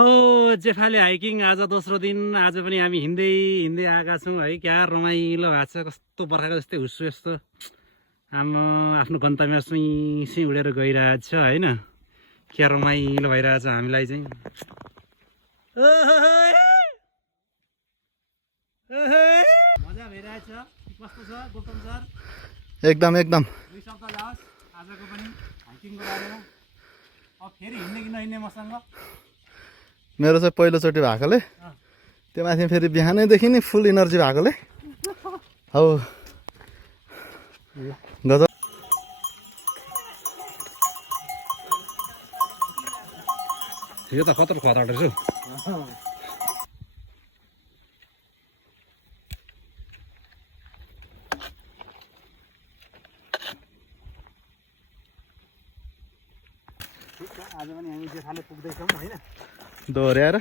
हो जेफाले हाइकिङ आज दोस्रो दिन। आज पनि हामी हिँड्दै हिँड्दै आएका छौँ है। क्या रमाइलो भएको छ, कस्तो बर्खाको जस्तै हुस्सु यस्तो आमा आफ्नो गन्तव्यमा सुई सुई उडेर गइरहेछ होइन। क्या रमाइलो भइरहेछ हामीलाई चाहिँ। मजा भइरहेछ। कस्तो छ गौतम सर? एकदम एकदम दुई शब्द जाओस् आजको पनि हाइकिङको बारेमा। अब फेरि हिँड्ने कि नहिँड्ने मसँग? मेरो चाहिँ पहिलोचोटि भएकोले त्यो माथि फेरि बिहानैदेखि नै फुल इनर्जी भएकोले हौ गजब। यो त खतर खतर रहेछ। आज पनि हामी जेठाले पुग्दैछौँ होइन। दोहोऱ्याएर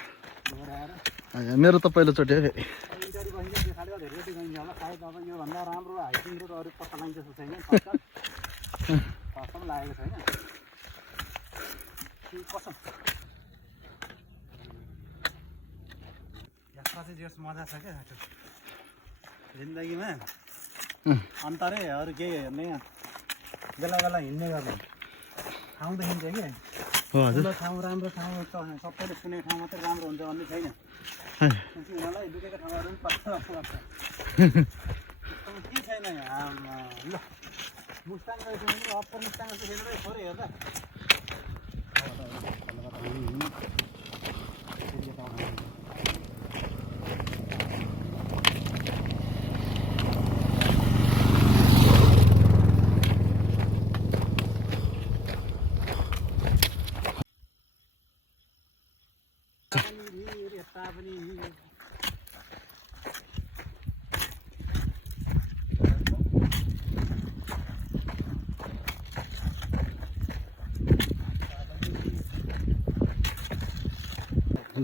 मेरो त पहिलोचोटि हो फेरि। इन्टरी बसिन्छ जेठाले धेरैचोटि गइन्छ होला सायद। अब योभन्दा राम्रो हाइकिङ रुट अरू पत्ता लगाइन्छ जस्तो छैन। कसम लागेको छैन कसम। यात्रा चाहिँ जस मजा छ क्या जिन्दगीमा। अन्तरै अरू केही हेर्ने बेला बेला हिँड्ने गर्ने ठाउँ देखिन्छ कि। ठुलो ठाउँ राम्रो ठाउँ सबैले सुनेको ठाउँ मात्रै राम्रो हुन्छ भन्ने छैन। उनीहरूलाई दुखेको ठाउँहरू पनि पत्ता लाग्छ। के छैन यहाँ ल मुस्ताङ रहेछ भने अप्पर मुस्ताङ जस्तो खेल्दै थोरै हेर्दा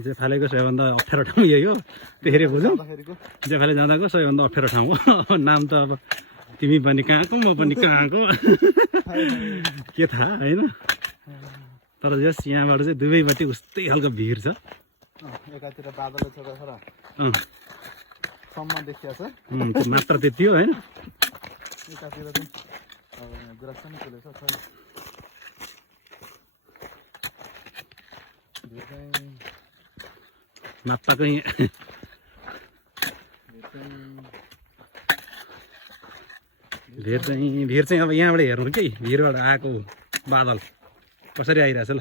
जेफालेको सबैभन्दा अप्ठ्यारो ठाउँ यही हो। त्यसरी बुझौँ जेफाले जाँदाको सबैभन्दा अप्ठ्यारो ठाउँ हो। नाम त अब तिमी पनि कहाँको म पनि कहाँको के थाहा होइन। तर जस यहाँबाट चाहिँ दुवैपट्टि उस्तै खालको भिड छ। एकातिर बादल छ सम्म देखिया छ मात्र त्यति हो होइन। एकातिर चाहिँ गुराँस पनि फुलेछ। माप्पाको भिड चाहिँ अब यहाँबाट हेर्नु कि भिरबाट आएको बादल कसरी आइरहेछ ल।